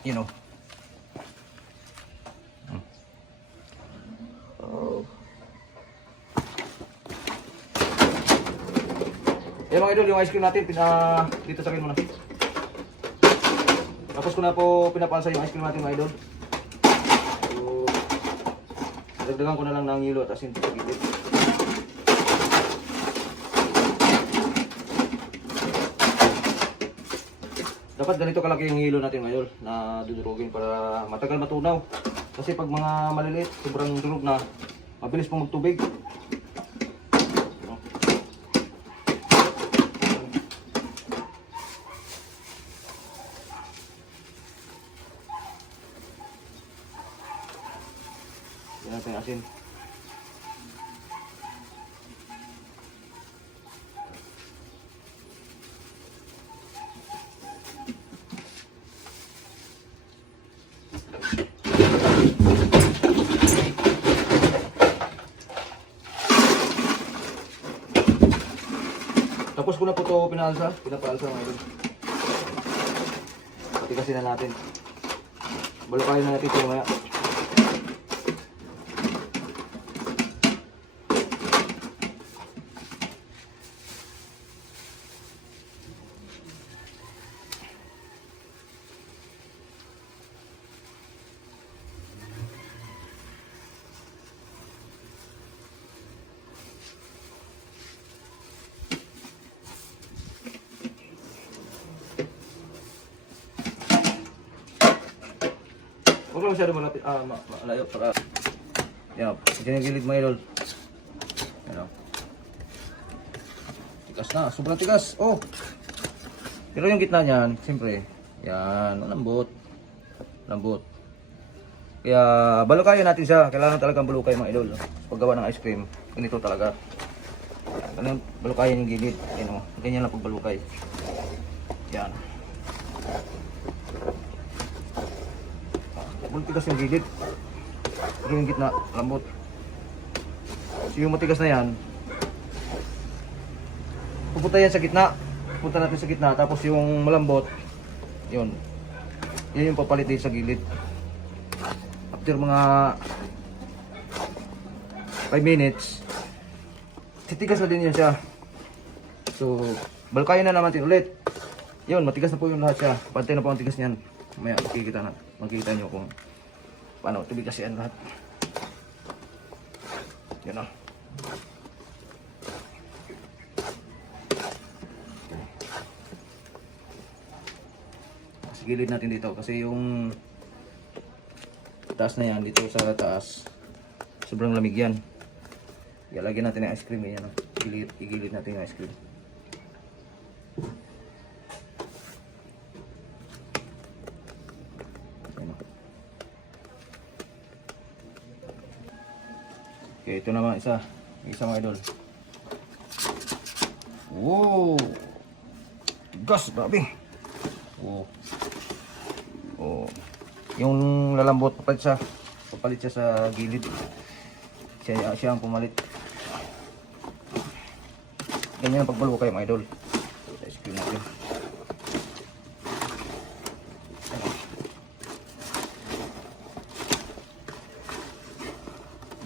You know. Oh. Yan mga idol, yung ice cream natin, dito sa akin muna. Tapos ko na po pinapalsa yung ice cream natin mga idol. So, dagdagan ko na lang ng yelo at asin sa gilid. Dapat ganito kalaki yung yelo natin mga idol na dudurugin para matagal matunaw. Kasi pag mga maliliit, sobrang durog na, mabilis pong magtubig. Yan natin yung asin. Tapos ko na po ito pinapaalsa mga idol. Patigasin na natin. Balukayin na natin ito maya. Huwag lang masyado malapit, malayo para yan, ginigilid mga idol. Yan o. Tigas na, sobrang tigas. Oh! Pero yung gitna niyan, siyempre, yan, lambot. Lambot. Kaya balukayan natin siya. Kailangan talagang balukay mga idol. Paggawa ng ice cream, ganito talaga. Ganun, balukayan yung gilid. Yan o, ganyan lang pagbalukay. Yan. Matigas yung gilid. Pero yung gitna, lambot. So yung matigas na yan, pupunta yan sa gitna. Pupunta natin sa gitna. Tapos yung malambot, yun. Yan yung papalit din sa gilid. After mga 5 minutes, titigas na din yan siya. So, balkayin na naman din ulit. Yun, matigas na po yung lahat siya. Pantay na po ang tigas niyan. Mamaya makikita nyo kung paano tigas yan lahat. Yan o. Gilid natin dito kasi yung taas na yan, dito sa taas sobrang lamig yan. Ilalagyan natin yung ice cream yan. Igilid natin yung ice cream. Okay, ito naman isa mga idol. Wow! Gas, grabe! Oh. Oh. Yung lalambot papalit siya sa gilid. Siya ang pumalit. Ganyan ang pagbalo kayo mga idol. Ice cream natin.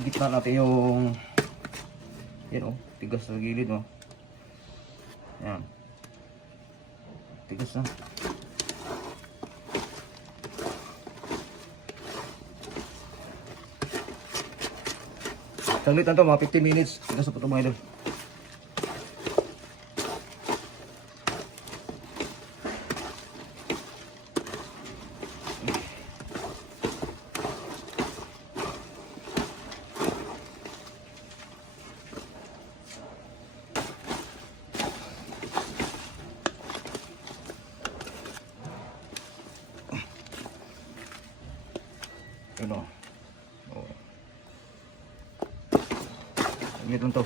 Gitna natin yung yan o, tigas sa gilid o. Yan. Tigas na. Saglit na ito, mga 15 minutes. Tigas na po ito mga idol. Ano? Oh. Ganito to.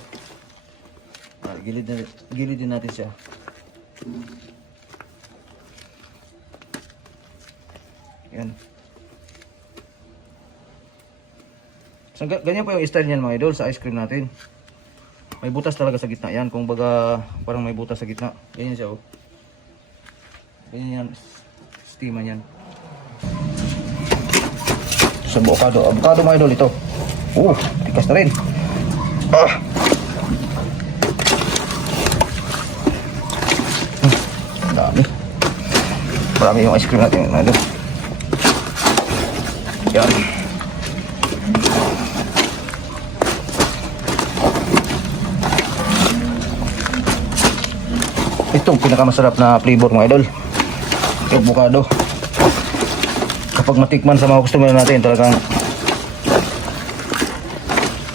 Gilid din natin siya. Yan. So, ganyan po yung style niyan mga idol sa ice cream natin. May butas talaga sa gitna yan. Kung baga parang may butas sa gitna. Ganyan siya oh. Ganyan yan. Steaman yan. sa avocado. Avocado mga idol ito. Tikas na rin. Dami. Marami yung ice cream natin mga idol. Yan. Itong pinakamasarap na flavor mga idol, yung avocado. Kapag matikman sa mga customer natin, talagang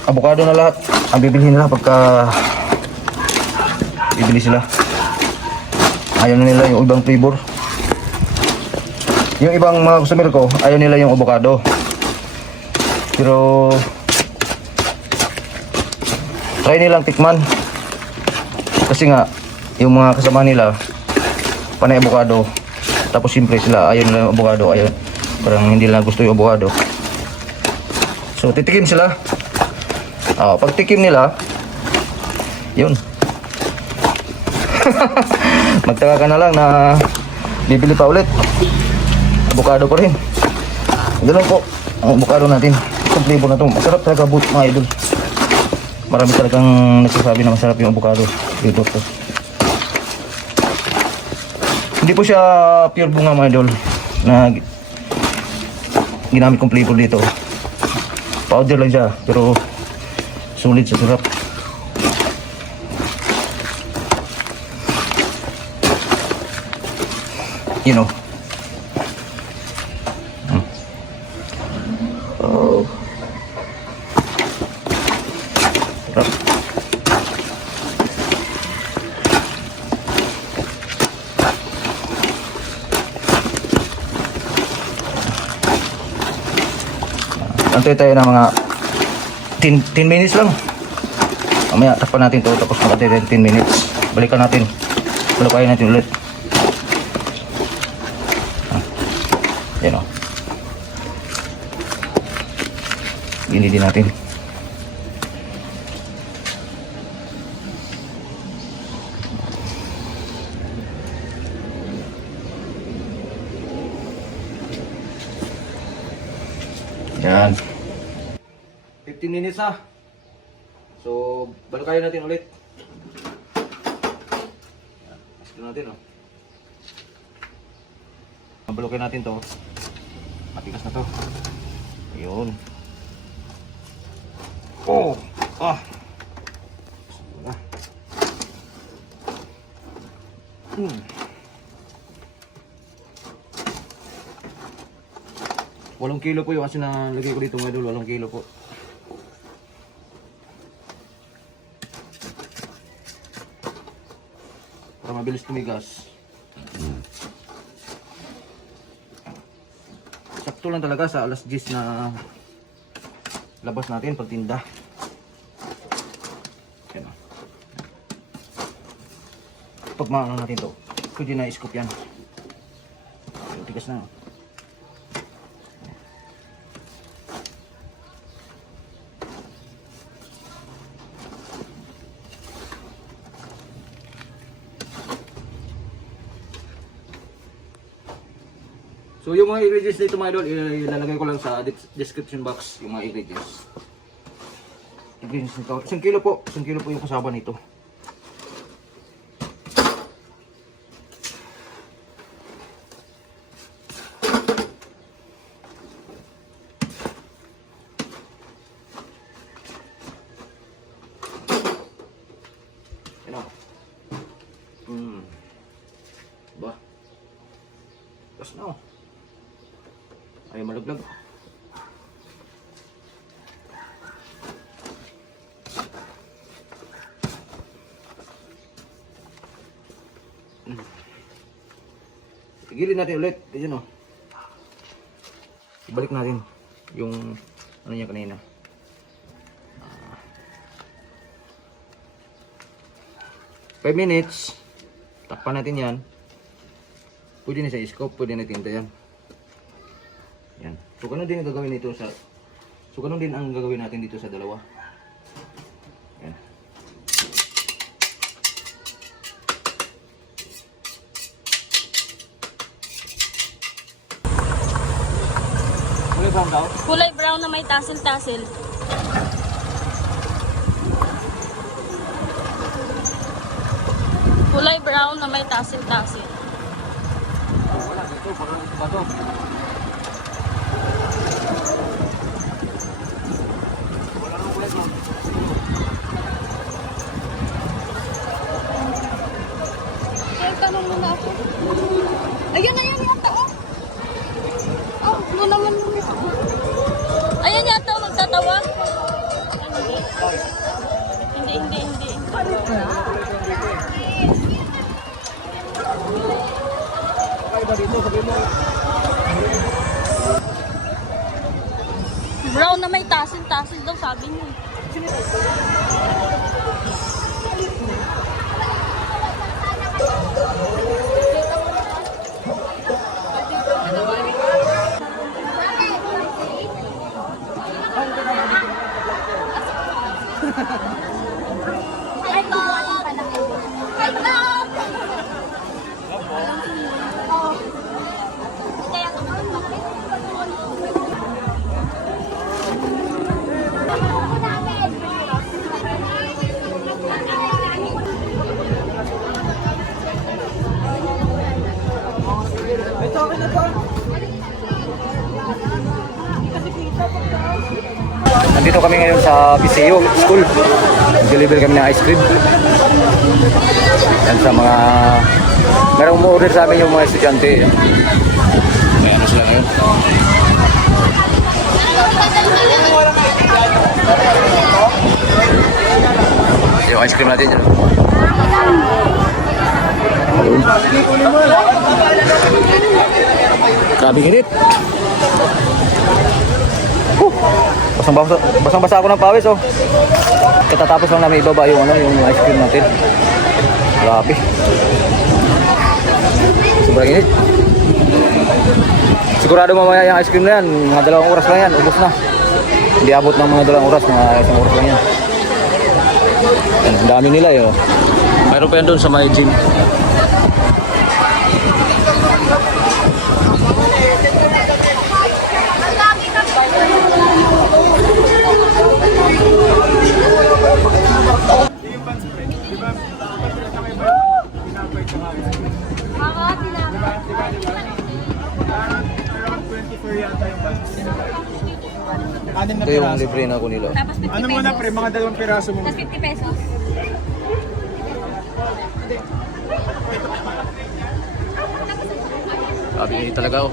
avocado na lahat ang bibilhin nila pagka bibili sila. Ayaw na nila yung ibang flavor. Yung ibang mga customer ko, ayaw nila yung avocado. Pero try nilang tikman. Kasi nga yung mga kasama nila panay avocado, tapos siyempre sila ayaw nila yung avocado, ayaw, parang hindi nila gusto yung avocado. So titikim sila. Pag tikim nila, yun. Magtaka ka na lang na bibili pa ulit. Avocado pa rin. Ganun po ang avocado natin. Itong flavor na to, masarap talaga mga idol. Marami talagang nagsasabi na masarap yung avocado dito po. Hindi po siya pure bunga mga idol na ginamit kong flavor dito. Powder lang siya, pero sulit sa sarap. You know. Sarap. Antay tayo ng mga 10 minutes lang. Mamaya takpan natin to, tapos makatay 10 minutes. Balikan natin. Balukayin natin ulit. Yan o. Ginidin natin. Yan. 15 minutes na. So, balukayin natin ulit. Asin natin, oh. Balukayin natin to. Matigas na to. Ayun. Walong kilo po yung asin na lagay ko dito mga idol. 8 kilo po. Para mabilis tumigas. Sakto lang talaga sa alas 10 na labas natin pagtinda. Yan. Pag maano natin to, pwede na i-scoop yan. Tigas na. So yung mga ingredients dito mga idol, ilalagay ko lang sa description box yung mga ingredients. Ingredients nito. 1 kilo po. 1 kilo po yung kasama nito. Yan o. Ba? Tapos na o. Ayaw malaglag. Tigilin natin ulit. Ayan o. Ibalik natin yung ano niya kanina. Uh, 5 minutes. Takpan natin yan. Pwede na sa scope. Pwede na tinta yan. Yan. So ganun din ang gagawin nito sa ganun din ang gagawin natin dito sa dalawa. Yan. Ulit brown daw? Kulay brown na may tassel-tassel. Kulay brown na may tassel-tassel. Wala, ito. Parang ito ba ito? Wala nang kulay brown. Kaya tanong muna ako. Ayun, ayun yata oh. Oh, ano naman mo. Ayan yata oh, magtatawa. Hindi. Iba dito, sabi mo. Brown na may tassel-tassel daw sabi niya. Nandito kami ngayon sa Biseo School. Nag-deliver kami ng ice cream. Yan sa mga... Merong umorder sa amin yung mga estudyante. May ano sila ngayon. Yung ice cream natin dyan. Grabe init. Basang-basa ako ng pawis oh. Katatapos lang namin ibaba yung ice cream natin. Grabe. Sobrang init. Sigurado mamaya yung ice cream na yan, mga 2 oras lang yan, ubos na. Hindi abot ng mga 2 oras, mga 1 oras lang yan. Ang dami nila eh oh. Mayroon pa yan doon sa may gym. Ito yung libre na ako nila. Tapos 50 Ano muna pre, mga 2 piraso mo. Tapos 50 pesos. Grabe init talaga oh.